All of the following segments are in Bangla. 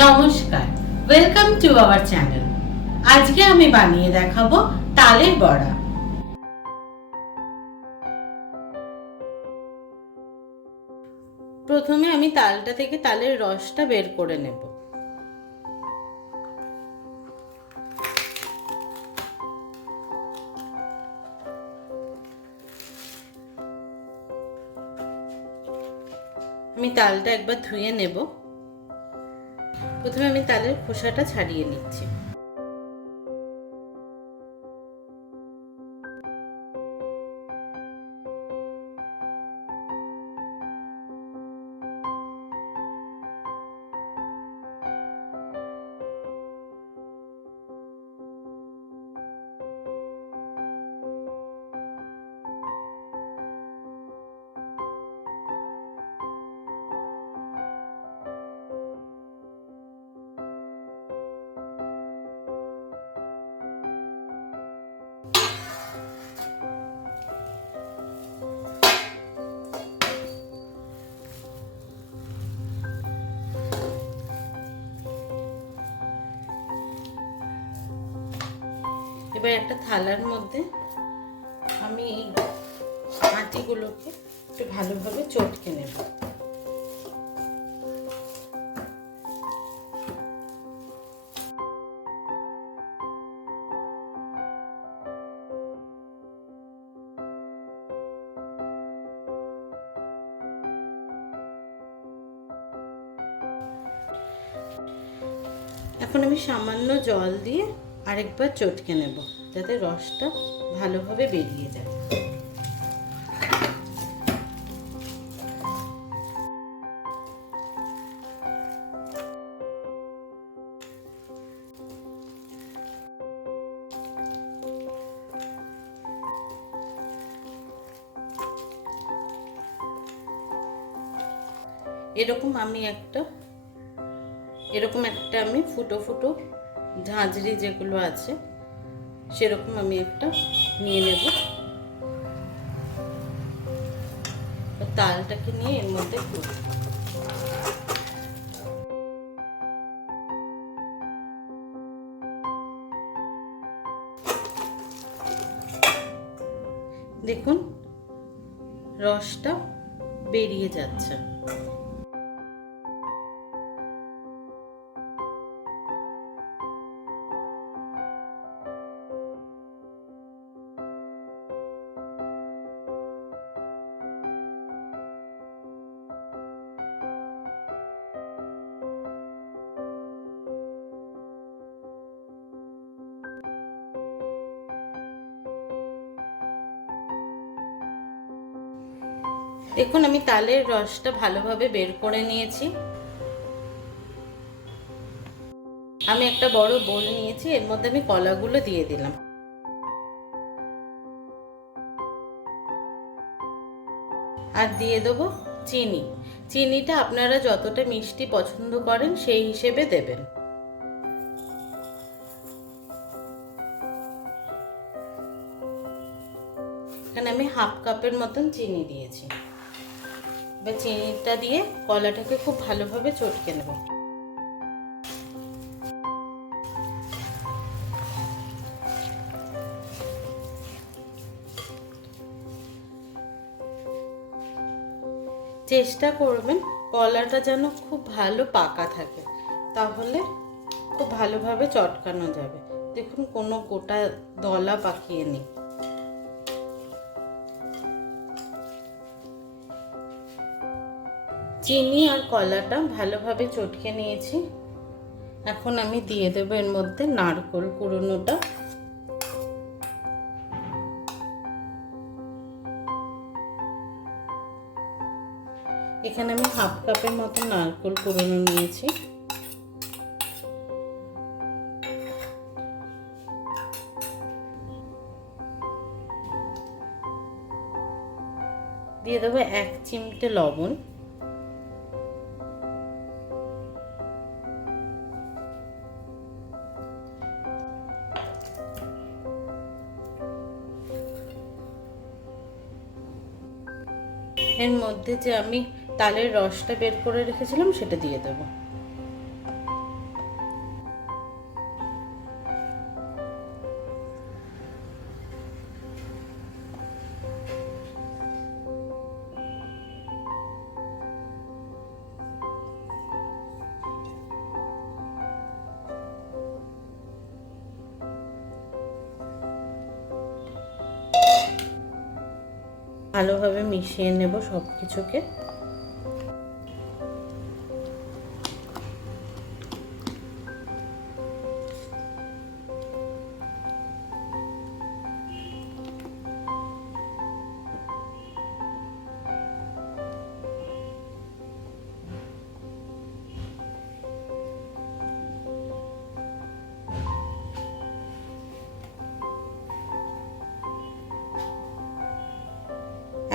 নমস্কার, ওয়েলকাম টু আওয়ার চ্যানেল। আজকে আমি বানিয়ে দেখাবো তালের বড়া। প্রথমে আমি তালটা থেকে তালের রসটা বের করে নেব। আমি তালটা একবার ধুয়ে নেব। প্রথমে আমি তালের খোসাটা ছাড়িয়ে নিচ্ছি। এবার একটা থালার মধ্যে আমি এই আটিগুলোকে একটু ভালোভাবে চটকে নেব। এখন আমি সামান্য জল দিয়ে আরেকবার চটকে নেব, যাতে রসটা ভালোভাবে বেরিয়ে যায়। এরকম একটা আমি ফুটো ফুটো ঝাঁঝরি যেগুলো আছে সেরকম আমি একটা নিয়ে নেব। তালটাকে নিয়ে এর মধ্যে দেখুন রসটা বেরিয়ে যাচ্ছে। দেখুন আমি তালের রসটা ভালোভাবে বের করে নিয়েছি। আমি একটা বড় বোল নিয়েছি, এর মধ্যে আমি কলাগুলো দিয়ে দিলাম। আর দিয়ে দেবো চিনি। চিনিটা আপনারা যতটা মিষ্টি পছন্দ করেন সেই হিসেবে দেবেন। এখানে আমি হাফ কাপের মতন চিনি দিয়েছি। এবার চিনিটা দিয়ে কলাটাকে খুব ভালোভাবে চটকে নেব। চেষ্টা করবেন কলাটা যেন খুব ভালো পাকা থাকে, তাহলে খুব ভালোভাবে চটকানো যাবে। দেখুন কোনো গোটা দলা পাকিয়ে নেই। চিনি আর কলাটা ভালোভাবে চটকে নিয়েছি। এখন আমি দিয়ে দেবো এর মধ্যে নারকেল কুড়োনোটা। এখানে আমি হাফ কাপের মতো নারকেল কুড়োনো নিয়েছি। দিয়ে দেবো 1 চিমটে লবণ। এর মধ্যে যে আমি তালের রসটা বের করে রেখেছিলাম সেটা দিয়ে দেবো। ভালোভাবে মিশিয়ে নেব সব কিছুকে।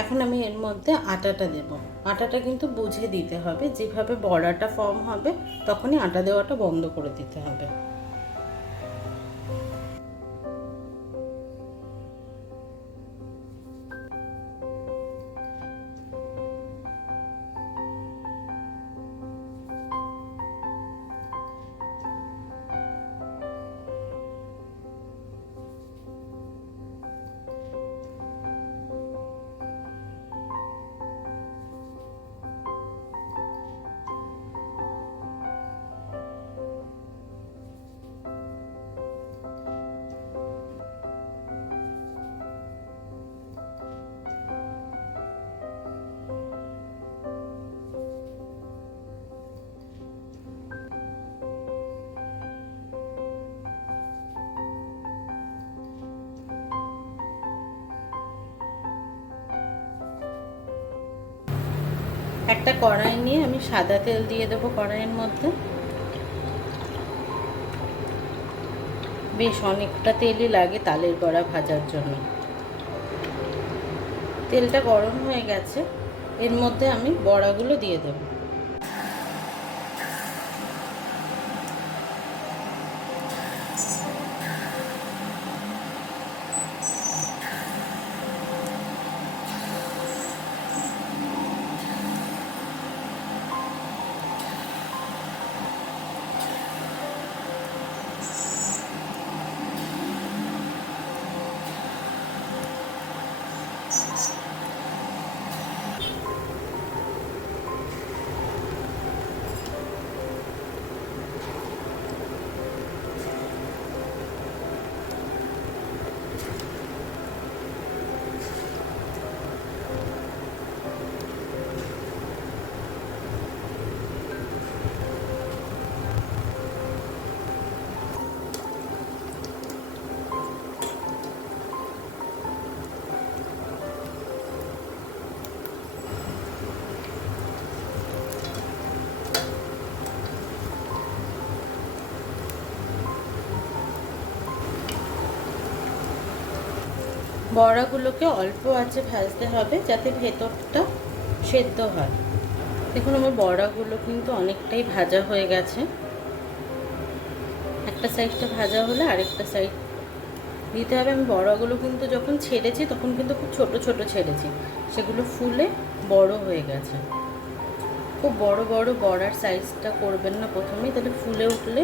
এখন আমি এর মধ্যে আটাটা দেব। আটাটা কিন্তু বুঝে দিতে হবে, যেভাবে বড়াটা ফর্ম হবে তখনই আটা দেওয়াটা বন্ধ করে দিতে হবে। একটা কড়াই নিয়ে আমি সাদা তেল দিয়ে দেবো কড়াইয়ের মধ্যে। বেশ অনেকটা তেলই লাগে তালের বড়া ভাজার জন্য। তেলটা গরম হয়ে গেছে, এর মধ্যে আমি বড়াগুলো দিয়ে দেবো। বড়াগুলোকে অল্প আঁচে ভাজতে হবে যাতে ভেতরটা সেদ্ধ হয়। দেখুন আমার বড়াগুলো কিন্তু অনেকটাই ভাজা হয়ে গেছে। একটা সাইডটা ভাজা হলে আরেকটা সাইড দিতে হবে। আমি বড়াগুলো কিন্তু যখন ছেড়েছি তখন কিন্তু খুব ছোট ছোট ছেড়েছি, সেগুলো ফুলে বড় হয়ে গেছে। খুব বড় বড় বড়ার সাইজটা করবেন না প্রথমেই, তাহলে ফুলে উঠলে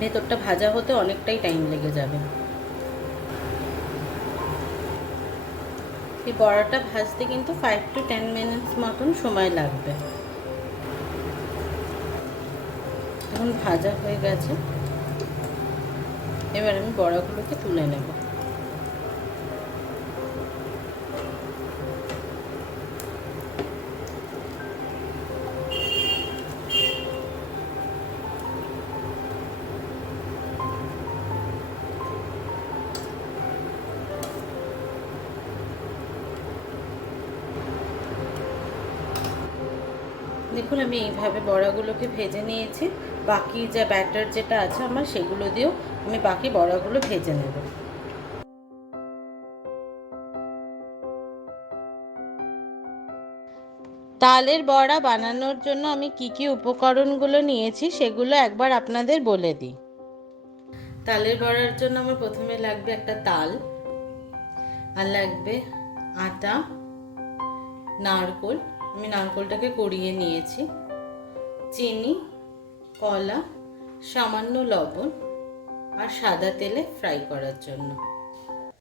ভেতরটা ভাজা হতে অনেকটাই টাইম লেগে যাবে। এই বড়াটা ভাজতে কিন্তু 5 to 10 মিনিটস মতন সময় লাগবে। এখন ভাজা হয়ে গেছে, এবার আমি বড়াগুলোকে তুলে নেব। দেখুন আমি এইভাবে বড়াগুলোকে ভেজে নিয়েছি। বাকি যে ব্যাটার যেটা আছে আমার, সেগুলো দিয়েও আমি বাকি বড়াগুলো ভেজে নেব। তালের বড়া বানানোর জন্য আমি কি উপকরণগুলো নিয়েছি সেগুলো একবার আপনাদের বলে দিই। তালের বড়ার জন্য আমার প্রথমে লাগবে একটা তাল, আর লাগবে আটা, নারকোল, আমি নারকোলটাকে কুড়িয়ে নিয়েছি, চিনি, কলা, সামান্য লবণ আর সাদা তেলে ফ্রাই করার জন্য।